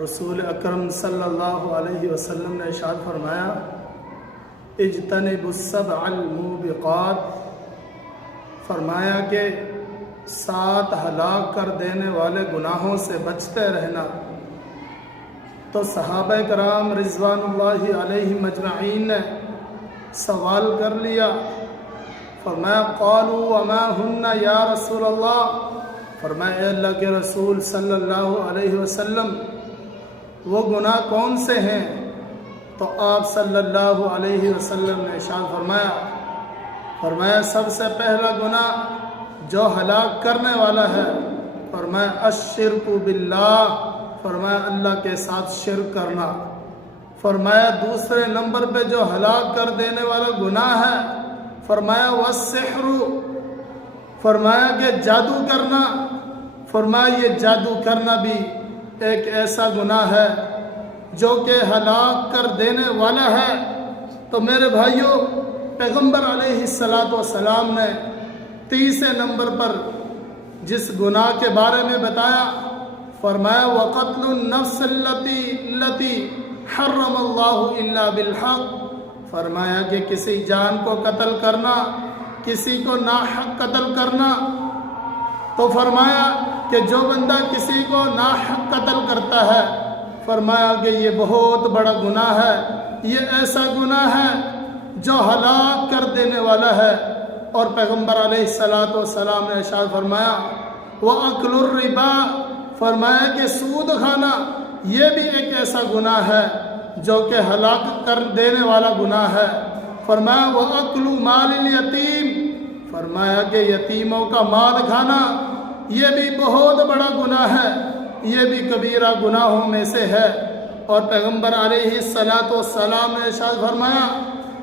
رسول اکرم صلی اللہ علیہ وسلم نے ارشاد فرمایا اجتنبوا السبع الموبقات، فرمایا کہ 7 ہلاک کر دینے والے گناہوں سے بچتے رہنا۔ تو صحابہ کرام رضوان اللہ علیہم اجمعین نے سوال کر لیا، فرمایا قالوا وما ہن یا رسول اللہ، فرمایا اے اللہ کے رسول صلی اللہ علیہ وسلم وہ گناہ کون سے ہیں؟ تو آپ صلی اللہ علیہ وسلم نے ارشاد فرمایا سب سے پہلا گناہ جو ہلاک کرنے والا ہے، فرمایا الشرک باللہ، فرمایا اللہ کے ساتھ شرک کرنا۔ فرمایا دوسرے نمبر پہ جو ہلاک کر دینے والا گناہ ہے، فرمایا والسحر، فرمایا کہ جادو کرنا، فرمایا یہ جادو کرنا بھی ایک ایسا گناہ ہے جو کہ ہلاک کر دینے والا ہے۔ تو میرے بھائیوں، پیغمبر علیہ السلام نے تیسرے نمبر پر جس گناہ کے بارے میں بتایا، فرمایا وَقَتْلُ النَّفْسِ الَّتِي حَرَّمَ اللَّهُ إِلَّا بِالْحَقِّ، فرمایا کہ کسی جان کو قتل کرنا، کسی کو ناحق قتل کرنا۔ تو فرمایا کہ جو بندہ کسی کو ناحق قتل کرتا ہے، فرمایا کہ یہ بہت بڑا گناہ ہے، یہ ایسا گناہ ہے جو ہلاک کر دینے والا ہے۔ اور پیغمبر علیہ السلام نے ارشاد فرمایا وَأَكْلُ الرِّبَا، فرمایا کہ سود کھانا یہ بھی ایک ایسا گناہ ہے جو کہ ہلاک کر دینے والا گناہ ہے۔ فرمایا وَأَكْلُ مَالِ الْيَتِيمِ، فرمایا کہ یتیموں کا مال کھانا یہ بھی بہت بڑا گناہ ہے، یہ بھی کبیرہ گناہوں میں سے ہے۔ اور پیغمبر علیہ السلام نے ارشاد فرمایا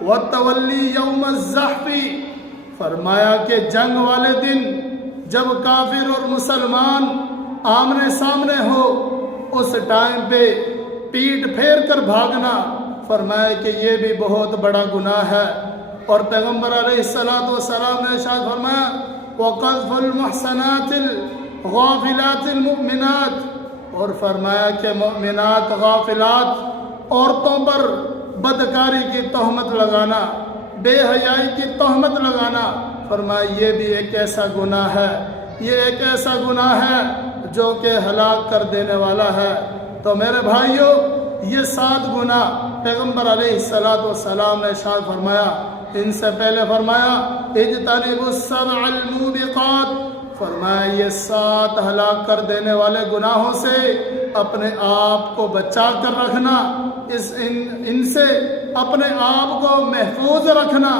وَالتَّوَلِّي يَوْمَ الزَّحْفِ، فرمایا کہ جنگ والے دن جب کافر اور مسلمان آمنے سامنے ہو، اس ٹائم پہ پیٹ پھیر کر بھاگنا، فرمایا کہ یہ بھی بہت بڑا گناہ ہے۔ اور پیغمبر علیہ السلام نے ارشاد فرمایا وَقَذْفُ الْمُحْصَنَاتِ الْغَافِلَاتِ الْمُؤْمِنَاتِ، اور فرمایا کہ مؤمنات غافلات عورتوں پر بدکاری کی تہمت لگانا، بے حیائی کی تہمت لگانا، فرمایا یہ بھی ایک ایسا گناہ ہے، یہ ایک ایسا گناہ ہے جو کہ ہلاک کر دینے والا ہے۔ تو میرے بھائیوں، یہ 7 گناہ پیغمبر علیہ السلام نے ارشاد فرمایا۔ ان سے پہلے فرمایا اجتنبوا السبع الموبقات، فرمایا یہ 7 ہلاک کر دینے والے گناہوں سے اپنے آپ کو بچا کر رکھنا، ان سے اپنے آپ کو محفوظ رکھنا،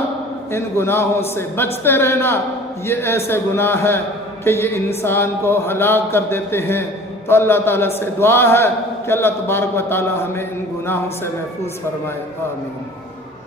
ان گناہوں سے بچتے رہنا۔ یہ ایسے گناہ ہیں کہ یہ انسان کو ہلاک کر دیتے ہیں۔ تو اللہ تعالیٰ سے دعا ہے کہ اللہ تبارک و تعالیٰ ہمیں ان گناہوں سے محفوظ فرمائے، آمین۔